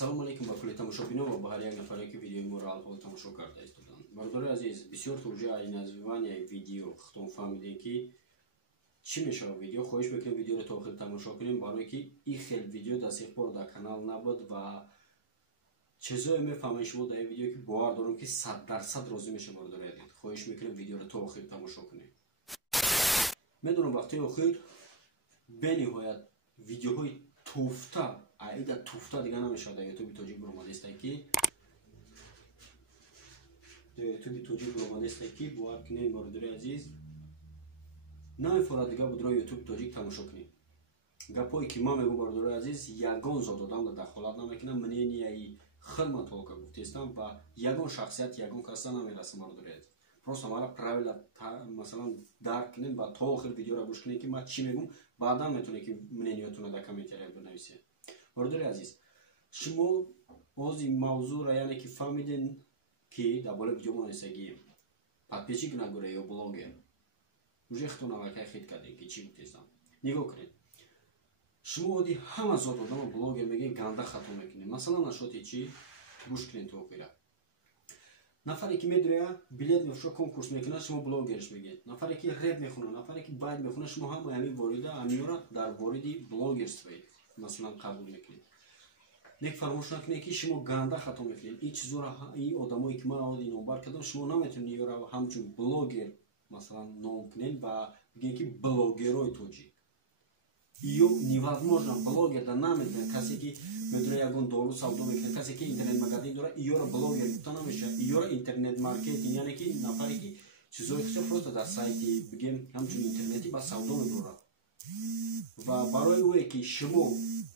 Салом алейкум ба кулли тамошобинон ва ба ҳар як нафаре ки видеои моро алҳол тамошо карда истоданд. Бардори азиз, бисёр тоҷа ай назвивания видео хутон фаҳмидем ки чӣ мешавад видео. Хоҳиш мекунем видеоро то охир тамошо кунем, барое ки ин хел видео дастихбор дар канал набуд ва чизое мефаҳмем шумо дар ин видео ки бовар дорам ки 100% розӣ меша. Бардори азиз, хоҳиш мекунем видеоро то охир тамошо кунем. медонам вақтии охир бениҳоят видеоҳои туфта, аида туфта дига намешавад дар ютуби тоҷик бромадистае ки бовар кунем бардори азиз, намефорад дига будро ютуби тоҷик тамошо кунем. Гапое ки ман мегӯям бардори азиз, ягон зот одамро дахолат намекунам. мненияи хилман толка гуфтестам ва ягон шахсият ягон каса намерасам бардори азиз. Просто мара правила масалан дарк кунем ва то охир видеоро гӯш кунем ки ман чӣ мегӯям, баъдан метавонем ки мнениятонро дар комментария бинависем. Бардори азиз, шумо ози мавзӯъро яъне ки фаҳмидем ки дар болаи видеомон исагӣ подписчик нагӯре ё блогер уже хитон авакай хит кардем ки чӣ гуфтестам. нигоҳ кунед, шумо оди ҳама зот одама блогер мегӯем, ганда хато мекунем. масалан ашоти чӣ гӯш кунем то охира. нафаре ки медоя билет мефурӯша конкурс мекуна, шумо блогерш мегӯед. нафаре ки реп мехона, нафаре ки байт мехона, шумо ҳама ҳамин ворида амиёра дар вориди блогерствоед масалан қабул мекунед. нек фаромӯш накунед ки шумо ганда хато мекунед. ин чизоро ин одамое ки ман оди номбар кардам, шумо наметавонед ёра ҳамчун блогер масалан ном кунед ва бигӯед ки блогерои тоҷик. ё невозможно блогер да наметавонад. касе ки медора ягон дору савдо мекунад, касе ки интернет магазин дорад, иёро блогер гуфта намешавад. иёро интернет маркетинг, яъне ки нафаре ки чизои хусо просто дар сайти бигем ҳамчун интернети ба савдо мебурад. ва барои ое ки шумо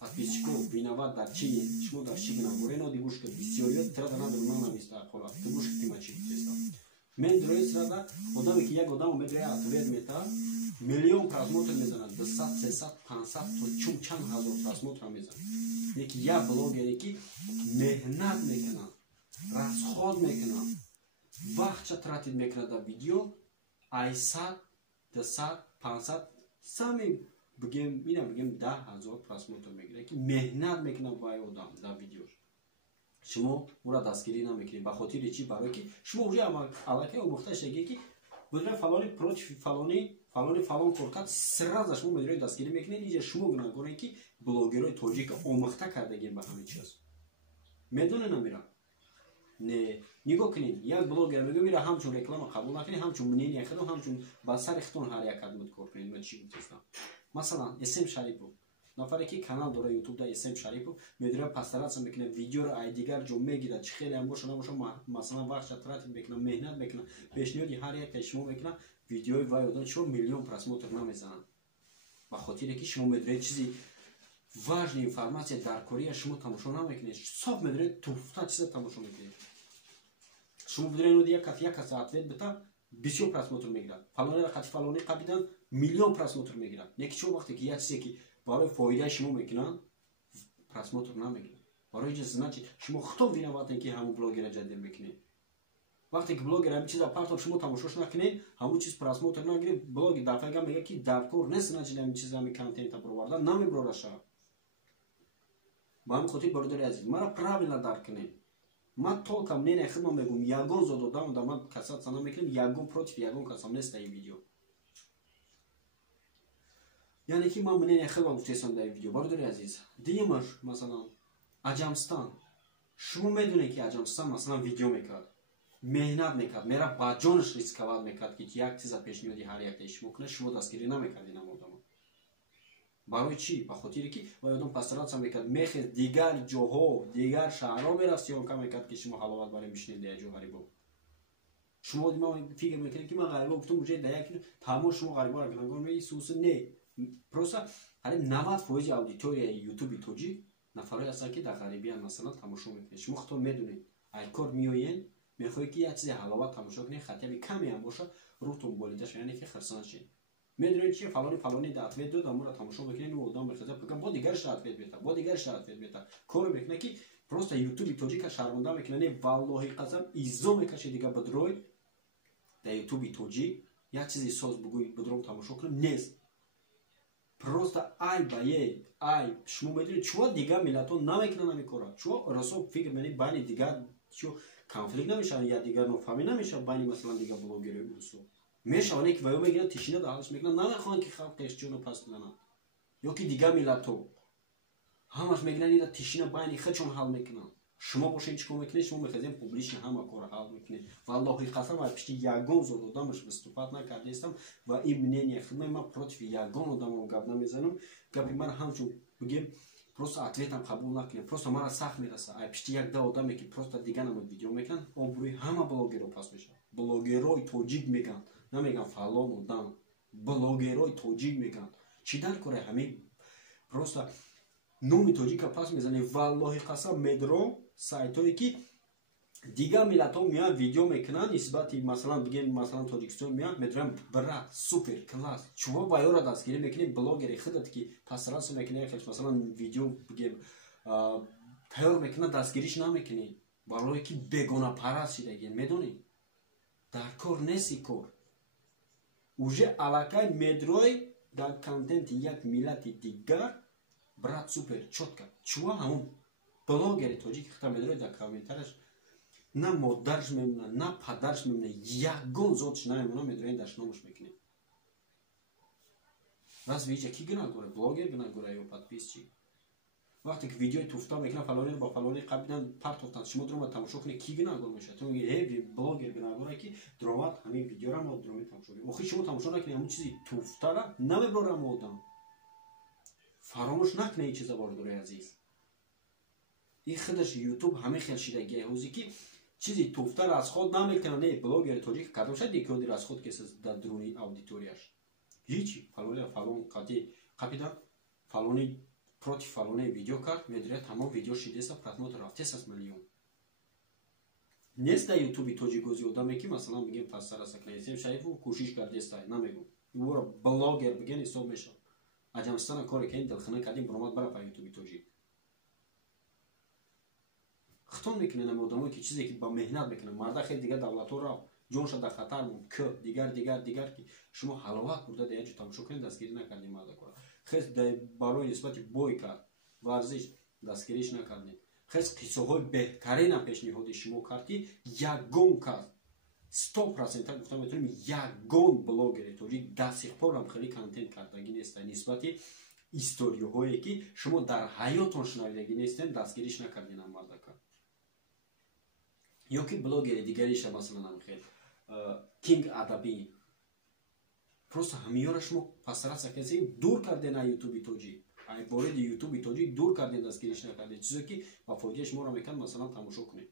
подписчико бинавад дар чи шумо дар чи гунагорено дигӯш ки бисёриёт трада надору нанависта ақола дигӯш ки ма чи гуфтестам. мен дорои трада одаме ки як одамо медоя ответ мета миллион просмотр мезанад, 200 300 500 то чум чанд ҳазор просмотр мезанад. неки як блогере ки меҳнат мекунад, расход мекунад, вақтша тратид мекунад дар видео, ай 100 200 500 сами бигем 10,000 просмотр мегирад ки меҳнат мекунад вай одам дар видеош. шумо ура дастгирӣ намекунед. ба хотири чӣ? барое ки шумо уже аллакай омӯхта шаге ки будра фалони против фалон кор кард, сразу шумо медоед дастгирӣ мекунед. инҷа шумо гуногоре ки блогерои тоҷик омӯхта кардагем ба ҳамин чиз. медонед намира? не, нигоҳ кунед, як блогер мегӯям ира ҳамчун реклама қабул накунед, ҳамчун мнения худам ҳамчун ба сари хитон ҳар як адмат кор кунед. ма чӣ гуфтестам? масалан SM Шарипов, нафаре ки канал дора ютуб да SM Шарипов медоя пастаратса мекунад, видеоро ай дигар ҷо мегирад, чӣ хеле ам боша набоша, масалан вақтша тратид мекунад, меҳнат мекунад, пешниҳоди ҳар як шумо мекунад, видеои вай одан чо миллион просмотр намезанад. ба хотире ки шумо медоед чизи важни информация дар кория шумо тамошо намекунед, соф медоед туфта чиза тамошо мекунед. шумо бидоед як кас ответ бита бисёр просмотр мегирад, фалонера қати фалони қабидан миллион просмотр мегирад. неки чо вақте ки як чизе ки барои фоидаи шумо мекунанд просмотр намегирад. барои ҷа значит шумо худтон виноватед ки ҳамун блогера ҷадел мекунед. вақте ки блогер ҳамин чиза партоб шумо тамошош накунед, ҳамун чиз просмотр нагиред, блоги дафъага мега ки даркор нест, значит ҳамин чиза ҳамин контента бироварда намеброраша. ба ҳамин хотир бародари азиз, мара правила дарк кунед. ман толка мнения худам мегӯям, ягон зот одам дар ман касатса намекунем, ягон против ягон касам нест дар ин видео. яъне ки ман мнения хеле гуфтестам дар ин видео. бародари азиз, дигимаш масалан Аҷамстан, шумо медонед ки Аҷамстан масалан видео мекард, меҳнат мекард, мера ба ҷонаш рисковат мекард ки як чиза пешниҳоди ҳар якта шумо кунед, шумо дастгирӣ намекардед ам одама. барои чӣ? ба хотире ки вай одам пастаратса мекард, мехест дигар ҷоҳо, дигар шаҳрҳо мерафт сиёмка мекард ки шумо ҳаловат барем бишинед дар як ҷо ғарибо. шумо ман фикр мекунед ки ман ғарибо гуфтам уже дар як тамом шумо ғариборо гуногор меисуси не. просто ҳариб 90% аудиторияи ютуби тоҷик нафарое ҳастанд ки дар ғарибиян масалан тамошо мекунед. шумо худтон медонед ай кор меоед, мехоҳед ки як чизи ҳаловат тамошо кунед, хатиби каме ҳам боша рӯҳтон болида шад, яъне ки хирсанд шед. медонед чи фалони да ответ дод, амуро тамошо мекунед, ӯ одам мехезад пака бо дигараш ответ бета, бо дигараш ответ бета. кор мекунад ки просто ютуби тоҷика шармонда мекунад. не валлоҳи қасам изо мекашед дига бидроид дар ютуби тоҷик як чизи соз бигӯи бидром тамошо кунем нест. просто ай ба ай шумо медонед чуо дигар миллатҳо намекунанд ҳамин кора чуо расо фикр менед байни дигар чуо конфликт намешаванд я дигар нофаҳмӣ намешавад байни масалан дигар блогерои урусо мешаванд ки ваё мегиранд тишина даҳалш мекунанд намехоҳанд ки халқ қешчиёно пас бизананд ё ки дигар миллатҳо ҳамаш мегиранд ина тишина байни худшон ҳал мекунанд шумо бошед чӣ кор мекунед шумо мехозем публично ҳама кора ҳал мекунед валлоҳи қасам аз пишти ягон зот одамаш выступат накардаистам ва ин мнение худмай ман против ягон одамам гап намезанам гапи ман ҳамчун бигем просто ответам қабул накунед просто мара сахт мерасад аз пишти як да одаме ки просто дигар намуд видео мекунанд обрӯи ҳама блогерҳо пас мешавад блогерои тоҷик мегӯянд намегӯянд фалон одам блогерои тоҷик мегӯянд чӣ дар кора ҳамин просто номи тоҷика пас мезанед валлоҳи қасам медро сайтое ки дигар миллатҳо меоянд видео мекунанд нисбати масалан бигем масалан тоҷикистон меоянд медроянд брат супер класс чумо ваёра дастгирӣ мекунед блогери худат ки пасрасо мекунед хелш масалан видео бигем тайёр мекунад дастгириш намекунед барое ки бегонапараст шидаген медонед дар кор неси кор уже аллакай медрой дар контенти як миллати дигар брат супер чотка чуо ҳамун блогери тоҷики худта медрои дар комментараш на модарш мемона на падарш мемона ягон зотш намемона медроен дарш номаш мекунем разве иҷа ки гуна гура блогер гуна гура ё подписчи вақте ки видеои туфта мекунад фалонеро ба фалоне қабидан партофтанд шумо дрома тамошо кунед ки гуна гур мешавад то мегӯи блогер гуна гура ки дромад ҳамин видеора мо дроми тамошо кунем охи шумо тамошо накунед ҳамун чизи туфтара намеборам одам фаромӯш накунед ин чиза бордорои азиз ин худаш ютуб ҳамин хел шидаги ҳози ки чизи туфтар аз ход намекунад не блогери тоҷик кадом шад дикодир аз ход кеса дар дуруни аудиторияш ҳичи фалоне фалон қати қапида фалони против фалоне видео кард медоя тамом видео шидеса просмотр рафтесас миллион нест дар ютуби тоҷикгӯзи одаме ки масалан бигем пассараса кнесем шаифу кӯшиш кардеста намегӯ ибора блогер биген ҳисоб мешавад аҷамстана коре кен дилхина кардим бромад бара па ютуби тоҷик хитон мекунем ам одамое ки чизе ки ба меҳнат мекунем марда хел дигар давлатҳо рафт ҷонша дар хатар буд к дигар ки шумо ҳаловат бурда дар як ҷо тамошо кунед дастгирӣ накардем марда кора хес барои нисбати бой кард варзиш дастгириш накардем хес қиссаҳои беҳтарина пешниҳоди шумо кард ки ягон кас 100% гуфта метавонем ягон блогери тоҷик дастихпорам хеле контент кардагӣ неста нисбати историёҳое ки шумо дар ҳаётон шунавидагӣ нестем дастгириш накардинам мардака ё ки блогери дигариша масалан амхел кинг адаби просто ҳамиёра шумо пасраса каси дур карден аз ютуби тоҷик аз бориди ютуби тоҷик дур карден дастгириш накарден чизе ки ба фоҷиаи шуморо мекунад масалан тамошо кунед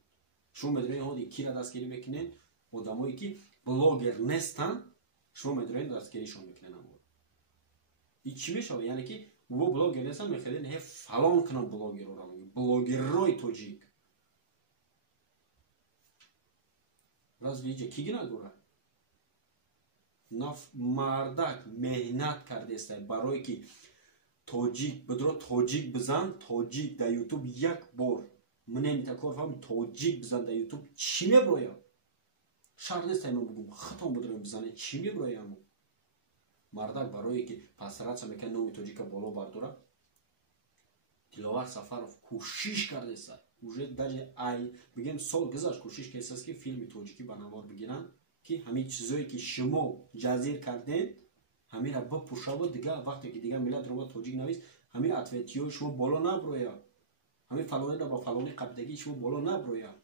шумо медонед ҳоди кира дастгирӣ мекунед одамое ки блогер нестанд шумо медонед дастгиришон мекунед ин чӣ мешавад яъне ки во блогер нестанд мехелен ҳе фалон кунанд блогерора блогеррои тоҷик разве иҷа ки гуна гура наф мардак меҳнат кардеста барое ки тоҷик бидро тоҷик бизан тоҷик дар ютуб як бор мнемита кор фам тоҷик бизан дар ютуб чӣ меброяд шарт неста ман бигум хитон бидро бизане чӣ меброяд мардак барое ки пасратса мекунад номи тоҷика боло бардора диловар сафаров кӯшиш кардеста уже даже ай бигем сол гузашт кӯшиш кардест ки филми тоҷикӣ ба намор бигиранд ки ҳамин чизое ки шумо ҷазир кардед ҳамира бипӯшаву дигар вақте ки дигар миллат ро тоҷик навист ҳамин ответиёи шумо боло наброяд ҳамин фалонеро ба фалони қабидагии шумо боло наброяд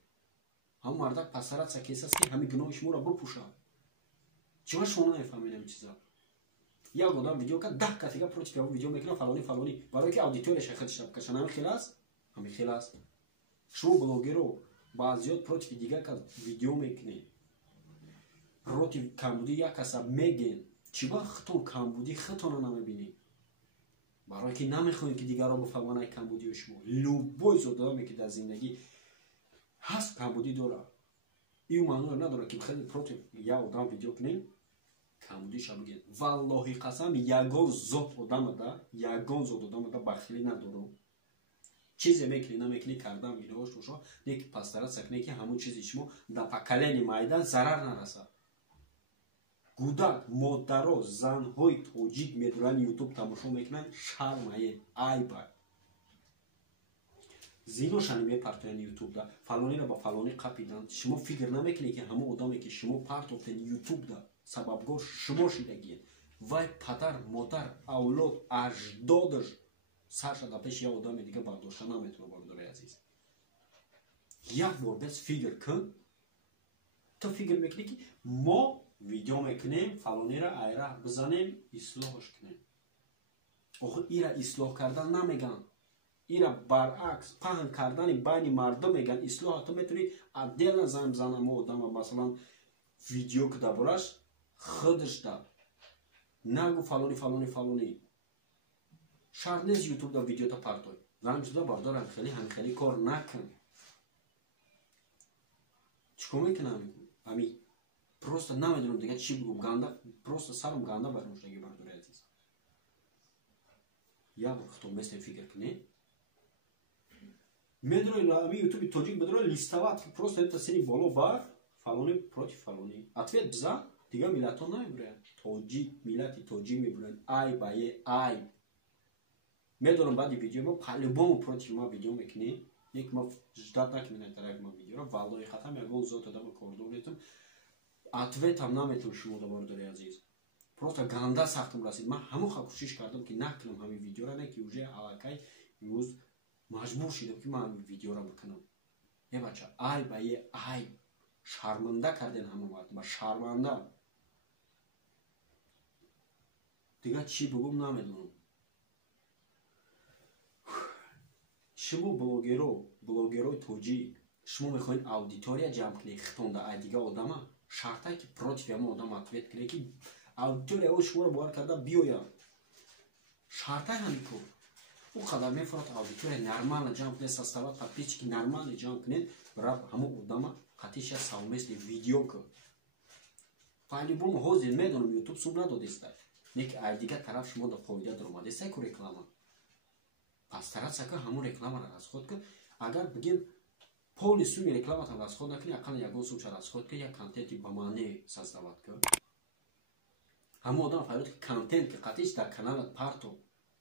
ҳамин мардак пасаратса кесаст ки ҳамин гуноҳи шуморо бипӯшад чима шумо намефаҳмед ҳамин чиза як одам видео кард 10 кас дигар против ҳамин видео мекунад фалони барое ки аудиторияша худша бикашад ҳамин хел аст ҳамин хел аст шумо блогеро баъзиёт против дигар кас видео мекунед против камбудӣ як каса меген чиба хитон камбудӣ хитона намебинед барое ки намехоҳем ки дигарро бифаҳманд камбудии шумо любой зододаме ки дар зиндагӣ ҳаст камбудӣ дорад ин маъноро надорад ки хеле против як одам видео кунем камбудиша бигем валлоҳи қасам ягон зот одамада ягон зот одамада бахилӣ надорам чизе мекунӣ намекунӣ кардам гирош бошо не ки пастара сакне ки ҳамун чизи шумо дар поколени майда зарар нарасад гудак модаро занҳои тоҷик медурани ютуб тамошо мекунанд шармае айба зиношани мепартояни ютубда фалонира ба фалони қапиданд шумо фикр намекунед ки ҳама одаме ки шумо партофтани ютубда сабабгор шумо шидагиед вай падар модар авлод аҷдодаш саршада пеши як одами дига бардошта наметавонад бародари азиз як бор бес фикр кун то фикр мекунӣ ки мо видео мекунем фалонира айра бизанем ислоҳаш кунем охир ира ислоҳ кардан намеган ира баръакс паҳн кардани байни мардум меган ислоҳа ту метавонӣ отдельно зан бизанам мо одама масалан видео куда бораш худашда нагу фалони фалони фалони шарт нест ютубда видеота партой замшуда бардор ҳамихели кор накун чикор мекунам ами просто намедонам дига чӣ бигӯм ганда просто сарам ганда бармуштаги бардори азиз як бор худто местем фикр кунем медрои ютуби тоҷик медрои листоват просто это сини боло бар фалони против фалони ответ биза дига миллатҳо намебуранд тоҷик миллати тоҷик мебуранд ай ба е ай медонам баъди видео мо по-любому против ма видео мекунем ек ма ждат накунем тарак ма видеоро валлои хатам ягон зот одама кордор метам ответам наметавонам шумо бародари азиз просто ганда сахтам расид ман ҳамоха кӯшиш кардам ки накунам ҳамин видеоро не ки уже аллакай имрӯз маҷбур шидам ки ман ҳамин видеоро бикунам е бача ай ба е ай шарманда карден ҳама мардума шарманда дига чӣ бигӯм намедонам шумо блогерои тоҷик шумо мехоҳед аудитория ҷамъ кунед хитонда ай дига одама шартае ки против ҳама одам ответ кунед ки аудиторияҳои шуморо бовар карда биёяд шартае ҳамин кор у қадар мефарад аудитория нормально ҷамъ кунед состават подписчики нормально ҷамъ кунед бара ҳама одама қатиша совместни видео кун по-любому ҳозир медонам ютуб суб надодеста неки ай дига тараф шумо да фоида даромадеста ку реклама пас тарафсака ҳамун рекламаро расход кун агар бигем поли суми рекламатам расход накунӣ ақаллан ягон сумша расход кун як контенти ба маъне создавад кун ҳама одам фаҳмед ки контент ки қатиш дар каналат парто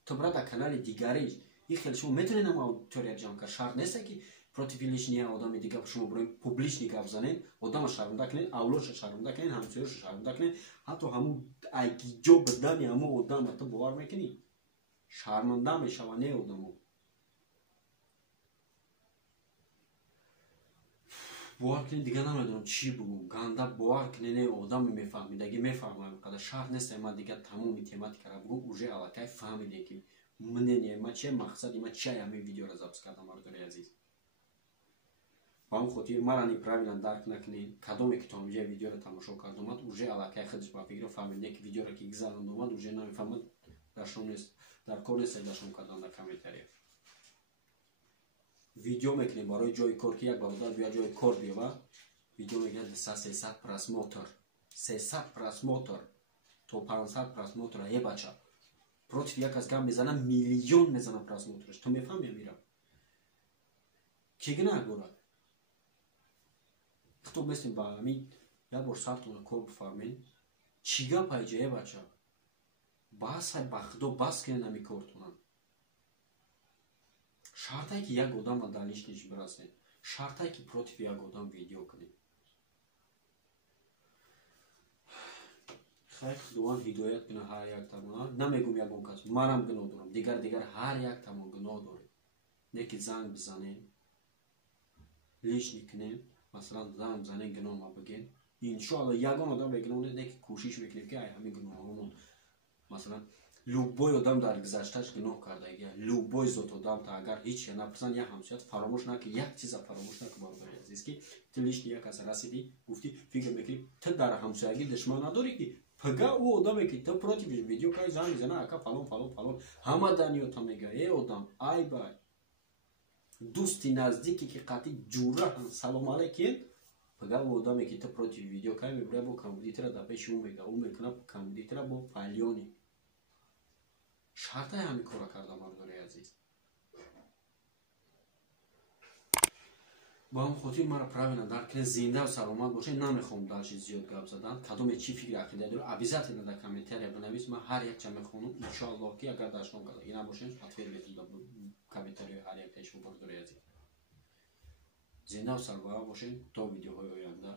то бара дар канали дигариш и хеле шумо метавонед ҳама аудитория ҷамъ кард шарт неста ки против лишния одами дига шумо бирои публични гап занед одама шарманда кунед авлодша шарманда кунед ҳамсояша шарманда кунед ҳатто ҳамун айгиҷо бидани ҳамун одама ту бовар мекунӣ шарманда мешаванд не одамо бовар кунед дига намедонам чӣ бигӯм ганда бовар кунед не одами мефаҳмидагӣ мефаҳмам қадар шарт неста ман дига тамоми тематикара бигӯм уже аллакай фаҳмидем ки мнение ма чия мақсади ма чия ҳамин видеоро запис кардам бардори азиз ба ҳамин хотир мара неправилно дарк накунед кадоме ки то ҳамҷа видеоро тамошо кардомад уже аллакай худаш ба фикро фаҳмид не ки видеоро ки гизарам омад уже намефаҳмад дар кор нест дашон кардан дар комментария видео мекунем барои ҷои кор ки як бародар биёд ҷои кор биёва видео мекунем 300 просмотр 300 просмотр то 500 просмотр е бача против як аз гам мезанам миллион мезанам просмотраш то мефаҳмӣ амира чӣ гина агора хто местем ба ҳамин як бор сартона кор бифаҳмед чӣ гап айҷа е бача басай ба худо бас кунед ҳамин кортонам шартае ки як одам дар лишниш бирасед шартае ки против як одам видео кунед хайр худованд ҳидоят кунад ҳар як тамона намегӯм ягон кас марам гуноҳ дорам дигар ҳар як тамон гуноҳ доред не ки занг бизанем лишни кунем масалан занг бизанем гуноҳ ма бигем иншоалло ягон одам бегуноҳ не ки кӯшиш мекунем ки ай ҳамин гуноҳҳомон масалан любой одам дар гузашташ гуноҳ кардагия любой зот одамта агар ҳеч напурсанд як ҳамсоят фаромӯш накун як чиза фаромӯш накун бародари азиз ки ту лишни як кас расиди гуфти фикр мекунӣ ту дар ҳамсоягӣ душман надорӣ ки пага у одаме ки ту против видео кай занг мизана ака фалон фалон фалон ҳама даниёта мега е одам ай бай дӯсти наздике ки қатъи ҷураҳан салом алейкум пага у одаме ки ту против видео кай мебурад бо компютера дар пеши ӯ мега ӯ мекунад компютера бо фалёни шартае ҳамин кора кардам бардори азиз با هم خاطر مرا правильно درک کنید زنده و سلامت باشین. نمیخوام در چیز زیاد گپ زدن. کدوم چی فکر عقیده داره обязательно در کامنتاری بنویس. من هر یک چه میخونم ان شاء الله که اگر داشتم کنم اینا باشین ответ بدید در کامنتاری هر یک تاش بپرسید. زنده و سلامت باشین تا ویدیوهای آینده.